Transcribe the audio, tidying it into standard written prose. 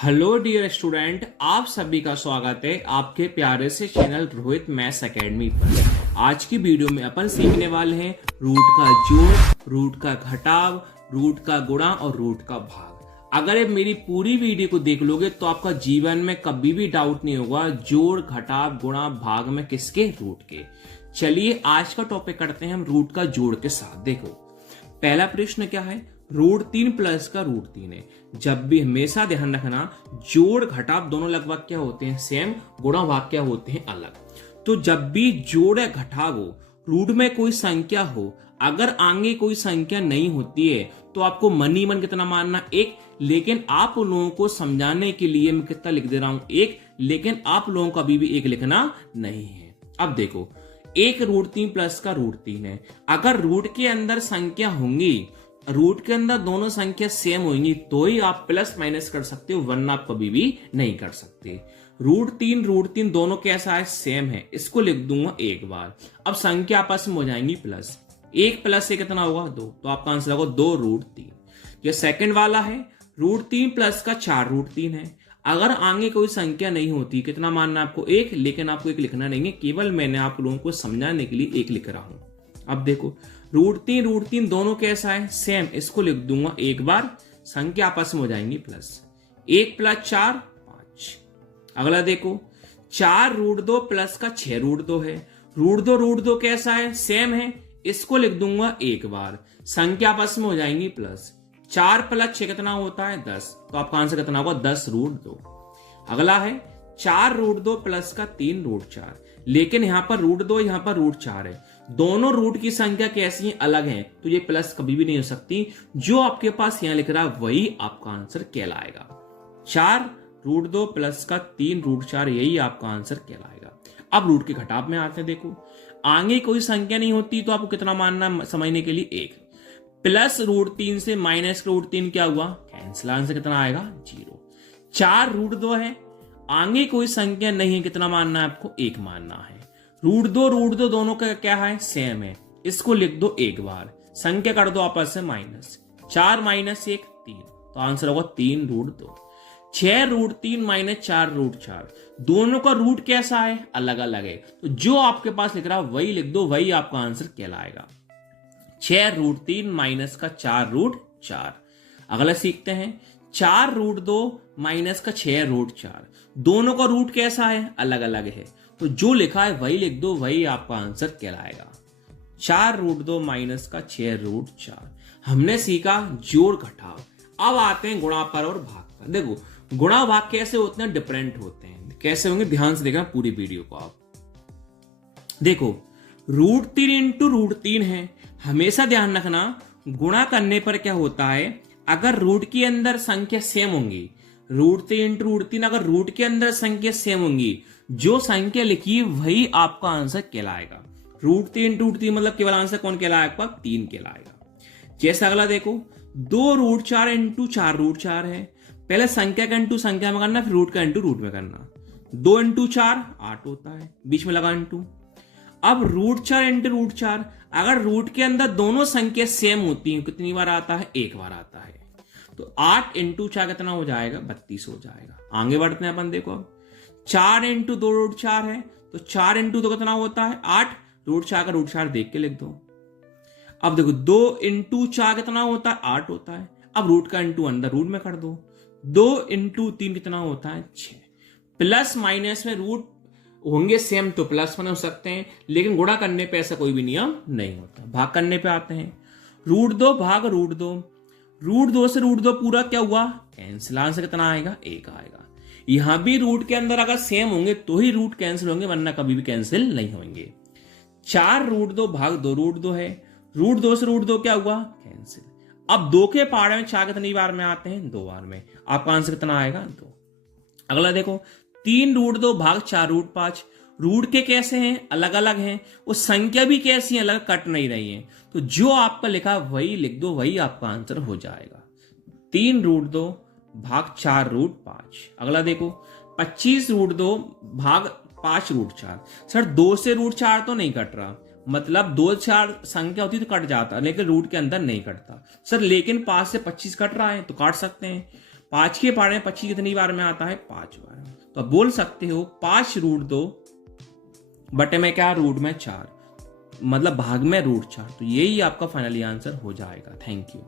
Hello dear student, आप सभी का स्वागत है आपके प्यारे से चैनल रोहित मैथ्स एकेडमी पर। आज की वीडियो में अपन सीखने वाले हैं रूट का जोड़, रूट का घटाव, रूट का गुणा और रूट का भाग। अगर आप मेरी पूरी वीडियो को देख लोगे तो आपका जीवन में कभी भी डाउट नहीं होगा जोड़, घटाव, गुणा, भाग में किसके, रूट के। चलिए आज का टॉपिक करते हैं हम रूट का जोड़ के साथ। देखो पहला प्रश्न क्या है, √3 प्लस का √3 है। जब भी हमेशा ध्यान रखना जोड़ घटाव दोनों लगभग क्या होते हैं, सेम, गुणा भाग क्या होते हैं, अलग। तो जब भी जोड़ या घटाव हो, रूट में कोई संख्या हो, अगर आगे कोई संख्या नहीं होती है तो आपको मन ही मन कितना मानना, एक। लेकिन आप लोगों को समझाने के लिए मैं कितना लिख दे रहा हूं, एक। लेकिन आप लोगों को अभी भी एक लिखना नहीं है। अब देखो एक √3 प्लस का √3 है। अगर रूट के अंदर संख्या होंगी, रूट के अंदर दोनों संख्या सेम होंगी तो ही आप प्लस माइनस कर सकते हो, वरना आप कभी भी नहीं कर सकते। √3 दोनों कैसा है, सेम है। इसको लिख दूंगा एक बार। अब संख्या आपस में हो जाएंगी प्लस, 1 प्लस 1 कितना होगा, 2। तो आपका आंसर होगा 2√3। ये सेकंड वाला है, √3 प्लस का 4√3 है। अगर आगे कोई संख्या नहीं होती, कितना मानना आपको, 1। लेकिन आपको एक लिखना नहीं है, केवल मैंने आप लोगों को समझाने के लिए एक लिख रहा हूं। अब देखो √3 दोनों कैसा है, सेम। इसको लिख दूंगा एक बार, संख्या आपस में हो जाएंगी प्लस, 1 प्लस 4 5। अगला देखो 4√2 प्लस का 6√2 है। √2 कैसा है, सेम है। इसको लिख दूंगा एक बार, संख्या आपस में हो जाएंगी प्लस, 4 प्लस 6 कितना होता है, 10। तो आपका आंसर कितना होगा, 10√2। अगला है 4√2 प्लस का 3√4। लेकिन यहां पर √2, यहां पर √4 है। दोनों रूट की संख्या कैसी है, अलग है, तो ये प्लस कभी भी नहीं हो सकती। जो आपके पास यहां लिख रहा है वही आपका आंसर कहलाएगा। 4√2 प्लस का 3√4, यही आपका आंसर कहलाएगा। अब रूट के घटाव में आते हैं। देखो आगे कोई संख्या नहीं होती तो आपको कितना मानना समझने के लिए, 1। प्लस √3 से माइनस √3 क्या हुआ, कैंसिल। आंसर कितना आएगा, 0। 4√2 है, आगे कोई संख्या नहीं है, कितना मानना है आपको, 1 मानना है। √2 दोनों का क्या है, सेम है। इसको लिख दो एक बार, संख्या कर दो आपस में माइनस, 4 माइनस 1 3। तो आंसर होगा 3√2। 6√3 माइनस 4√4, दोनों का रूट कैसा है, अलग अलग है। तो जो आपके पास लिख रहा है वही लिख दो, वही आपका आंसर कहलाएगा। 6√3 माइनस का 4√4। अगला सीखते हैं 4√2 माइनस का 6√4, दोनों का रूट कैसा है, अलग अलग है। तो जो लिखा है वही लिख दो, वही आपका आंसर कहलाएगा। 4√2 माइनस का 6√4। हमने सीखा जोड़ घटाव। अब आते हैं गुणा पर और भाग पर। देखो गुणा भाग कैसे होते हैं, डिफरेंट होते हैं। कैसे होंगे, ध्यान से देखना पूरी वीडियो को आप। देखो √3 इंटू √3 है। हमेशा ध्यान रखना गुणा करने पर क्या होता है, अगर रूट के अंदर संख्या सेम होंगी, √3 इंटू √3, अगर रूट के अंदर संख्या सेम होंगी, जो संख्या लिखी वही आपका आंसर कहलाएगा। √3 इंटू √3 मतलब केवल आंसर कौन कहलाएगा, आपका 3 कहलाएगा। जैसे अगला देखो 2√4 इंटू 4√4 है। पहले संख्या का इंटू संख्या में करना, फिर रूट का इंटू रूट में करना। 2 इंटू 4 8 होता है, बीच में लगा इंटू। अब √4 इंटू √4, अगर रूट के अंदर दोनों संख्या सेम होती है, कितनी बार आता है, 1 बार आता है। तो 8 इंटू 4 कितना हो जाएगा, 32 हो जाएगा। आगे बढ़ते हैं अपन। देखो अब 4 इंटू 2√4 है, तो 4 इंटू 2 कितना होता है, 8। √4 का √4 देख के लिख दो। अब देखो 2 इंटू 4 कितना होता है, 8 होता है। अब रूट का इंटू अंदर रूट में कर दो। 2 इंटू 3 कितना होता है, 6। प्लस माइनस में रूट होंगे सेम तो प्लस में हो सकते हैं, लेकिन गुणा करने पे ऐसा कोई भी नियम नहीं होता। भाग करने पे आते हैं। √2 भाग √2, √2 से √2 पूरा क्या हुआ, कैंसिल। आंसर कितना आएगा, 1 आएगा। यहां भी रूट के अंदर अगर सेम होंगे तो ही रूट कैंसिल होंगे, वरना कभी भी कैंसिल नहीं होंगे। 4√2 भाग 2√2 है। √2 से √2 क्या हुआ, कैंसिल। अब 2 के पहाड़े में 4 कितनी बार में आते हैं, 2 बार में। आपका आंसर कितना आएगा, 2। अगला देखो 3√2 भाग 4√5। रूट के कैसे हैं, अलग अलग हैं। वो संख्या भी कैसी है, अलग, कट नहीं रही है। तो जो आपका लिखा वही लिख दो, वही आपका आंसर हो जाएगा। 3√2 भाग 4√5। अगला देखो 25√2 भाग 5√4। सर 2 से √4 तो नहीं कट रहा, मतलब 2-4 संख्या होती तो कट जाता, लेकिन रूट के अंदर नहीं कटता। सर लेकिन 5 से 25 कट रहा है तो काट सकते हैं। 5 के पारे में 25 कितनी बार में आता है? 5 बार में। तो आप बोल सकते हो 5√2 बटे में क्या? रूट में 4, मतलब भाग में √4। तो यही आपका फाइनली आंसर हो जाएगा। Thank you.